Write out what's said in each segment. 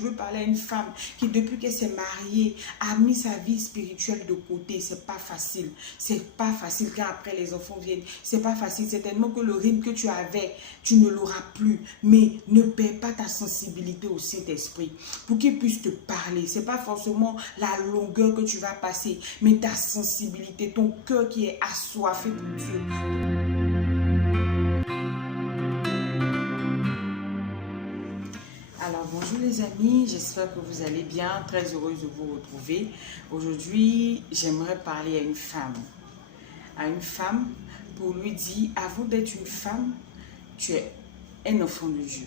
veux parler à une femme qui, depuis qu'elle s'est mariée, a mis sa vie spirituelle de côté. C'est pas facile. C'est pas facile quand après les enfants viennent. C'est pas facile. C'est tellement que le rythme que tu avais, tu ne l'auras plus. Mais ne perds pas ta sensibilité au Saint-Esprit pour qu'il puisse te parler. C'est pas forcément la longueur que tu vas passer, mais ta sensibilité, ton cœur qui est assoiffé pour Dieu. Alors bonjour les amis, j'espère que vous allez bien, très heureuse de vous retrouver. Aujourd'hui, j'aimerais parler à une femme pour lui dire, avant d'être une femme, tu es un enfant de Dieu.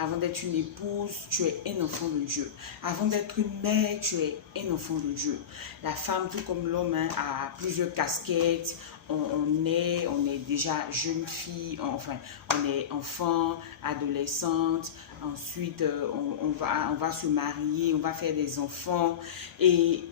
Avant d'être une épouse, tu es un enfant de Dieu. Avant d'être une mère, tu es un enfant de Dieu. La femme, tout comme l'homme, a plusieurs casquettes. On est déjà jeune fille, enfin, on est enfant, adolescente. Ensuite, on va se marier, on va faire des enfants. Et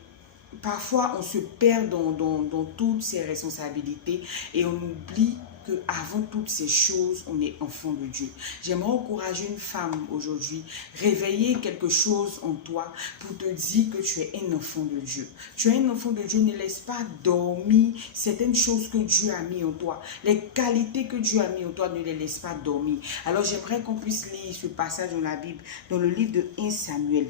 parfois, on se perd dans toutes ces responsabilités et on oublie qu'avant toutes ces choses, on est enfant de Dieu. J'aimerais encourager une femme aujourd'hui, réveiller quelque chose en toi pour te dire que tu es un enfant de Dieu. Tu es un enfant de Dieu, ne laisse pas dormir certaines choses que Dieu a mis en toi. Les qualités que Dieu a mis en toi, ne les laisse pas dormir. Alors j'aimerais qu'on puisse lire ce passage dans la Bible, dans le livre de 1 Samuel.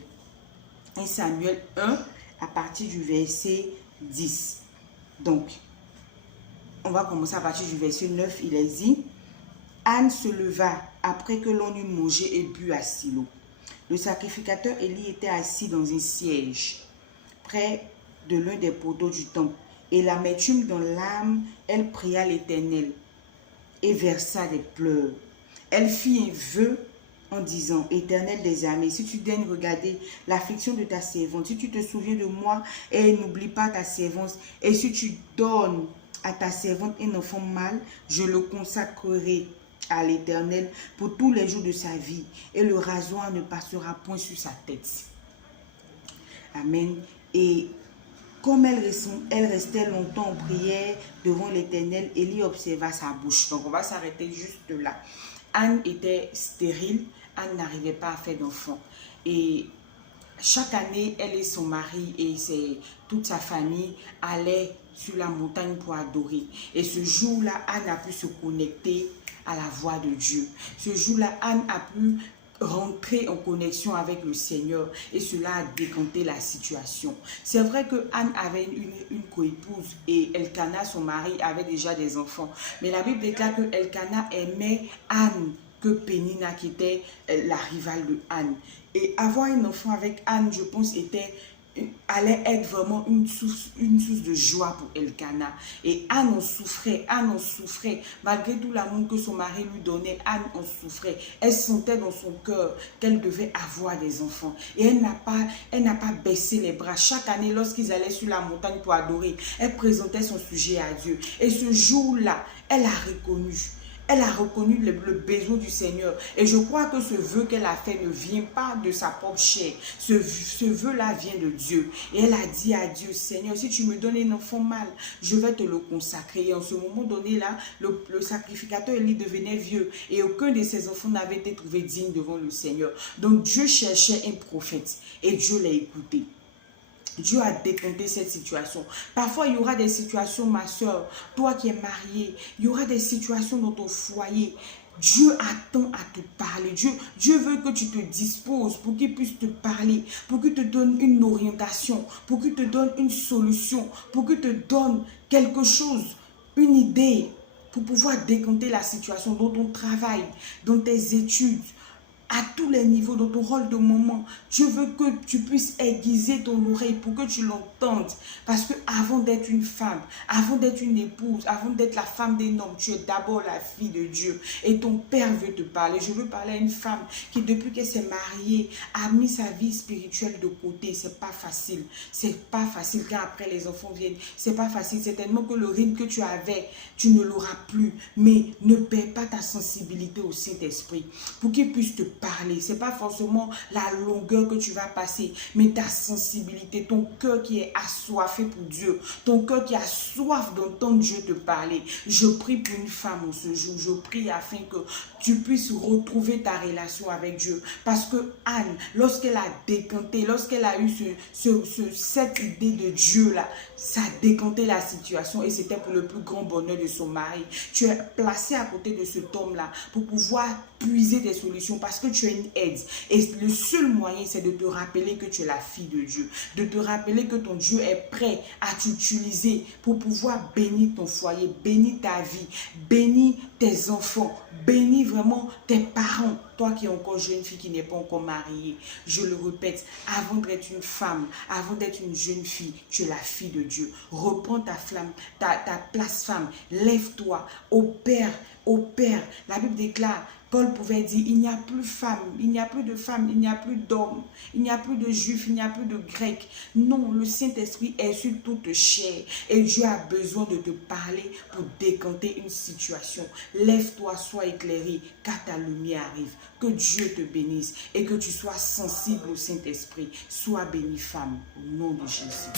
1 Samuel 1, à partir du verset 10. Donc, on va commencer à partir du verset 9. Il est dit, Anne se leva après que l'on eut mangé et bu à Silo. Le sacrificateur Élie était assis dans un siège près de l'un des poteaux du temple. Et l'amertume dans l'âme, elle pria l'Éternel et versa des pleurs. Elle fit un vœu en disant, Éternel des armées, si tu daignes regarder l'affliction de ta servante, si tu te souviens de moi et n'oublie pas ta servante, et si tu donnes à ta servante un enfant mâle, je le consacrerai à l'Éternel pour tous les jours de sa vie, et le rasoir ne passera point sur sa tête. Amen. Et comme elle restait longtemps en prière devant l'Éternel, Élie observa sa bouche. Donc on va s'arrêter juste là. Anne était stérile, Anne n'arrivait pas à faire d'enfant. Et chaque année, elle et son mari et toute sa famille allaient sur la montagne pour adorer. Et ce jour-là, Anne a pu se connecter à la voix de Dieu. Ce jour-là, Anne a pu rentrer en connexion avec le Seigneur et cela a décanté la situation. C'est vrai que Anne avait une coépouse et Elkana, son mari, avait déjà des enfants. Mais la Bible déclare que Elkana aimait Anne que Pénina, qui était la rivale de Anne. Et avoir un enfant avec Anne, je pense, allait être vraiment une source de joie pour Elkana. Et Anne en souffrait, malgré tout l'amour que son mari lui donnait, Anne en souffrait. Elle sentait dans son cœur qu'elle devait avoir des enfants. Et elle n'a pas baissé les bras. Chaque année, lorsqu'ils allaient sur la montagne pour adorer, elle présentait son sujet à Dieu. Et ce jour-là, elle a reconnu le besoin du Seigneur. Et je crois que ce vœu qu'elle a fait ne vient pas de sa propre chair. Ce vœu-là vient de Dieu. Et elle a dit à Dieu, Seigneur, si tu me donnes un enfant mâle, je vais te le consacrer. Et en ce moment donné-là, le sacrificateur Élie devenait vieux. Et aucun de ses enfants n'avait été trouvé digne devant le Seigneur. Donc Dieu cherchait un prophète. Et Dieu l'a écouté. Dieu a décanté cette situation. Parfois, il y aura des situations, ma soeur, toi qui es mariée, il y aura des situations dans ton foyer. Dieu attend à te parler. Dieu veut que tu te disposes pour qu'il puisse te parler, pour qu'il te donne une orientation, pour qu'il te donne une solution, pour qu'il te donne quelque chose, une idée, pour pouvoir décanter la situation dans ton travail, dans tes études, à tous les niveaux, dans ton rôle de maman. Dieu veut que tu puisses aiguiser ton oreille pour que tu l'entendes. Parce que avant d'être une femme, avant d'être une épouse, avant d'être la femme d'un homme, tu es d'abord la fille de Dieu. Et ton Père veut te parler. Je veux parler à une femme qui, depuis qu'elle s'est mariée, a mis sa vie spirituelle de côté. C'est pas facile. C'est pas facile quand après les enfants viennent. C'est pas facile. C'est tellement que le rythme que tu avais, tu ne l'auras plus. Mais ne perds pas ta sensibilité au Saint-Esprit pour qu'il puisse te parler. Ce n'est pas forcément la longueur que tu vas passer, mais ta sensibilité, ton cœur qui est assoiffé pour Dieu, ton cœur qui a soif d'entendre Dieu te parler. Je prie pour une femme en ce jour. Je prie afin que tu puisses retrouver ta relation avec Dieu. Parce que Anne, lorsqu'elle a décanté, lorsqu'elle a eu cette idée de Dieu là, ça a décanté la situation et c'était pour le plus grand bonheur de son mari. Tu es placé à côté de cet homme-là pour pouvoir puiser des solutions parce que tu es une aide. Et le seul moyen, c'est de te rappeler que tu es la fille de Dieu. De te rappeler que ton Dieu est prêt à t'utiliser pour pouvoir bénir ton foyer, bénir ta vie, bénir tes enfants, bénir vraiment tes parents. Toi qui es encore jeune fille, qui n'est pas encore mariée, je le répète, avant d'être une femme, avant d'être une jeune fille, tu es la fille de Dieu. Reprends ta flamme, ta place femme, lève-toi, opère. La Bible déclare, Paul pouvait dire, il n'y a plus femme, il n'y a plus de femme, il n'y a plus d'homme, il n'y a plus de juifs, il n'y a plus de grecs. Non, le Saint-Esprit est sur toute chair et Dieu a besoin de te parler pour décanter une situation. Lève-toi, sois éclairé, car ta lumière arrive. Que Dieu te bénisse et que tu sois sensible au Saint-Esprit. Sois bénie, femme, au nom de Jésus.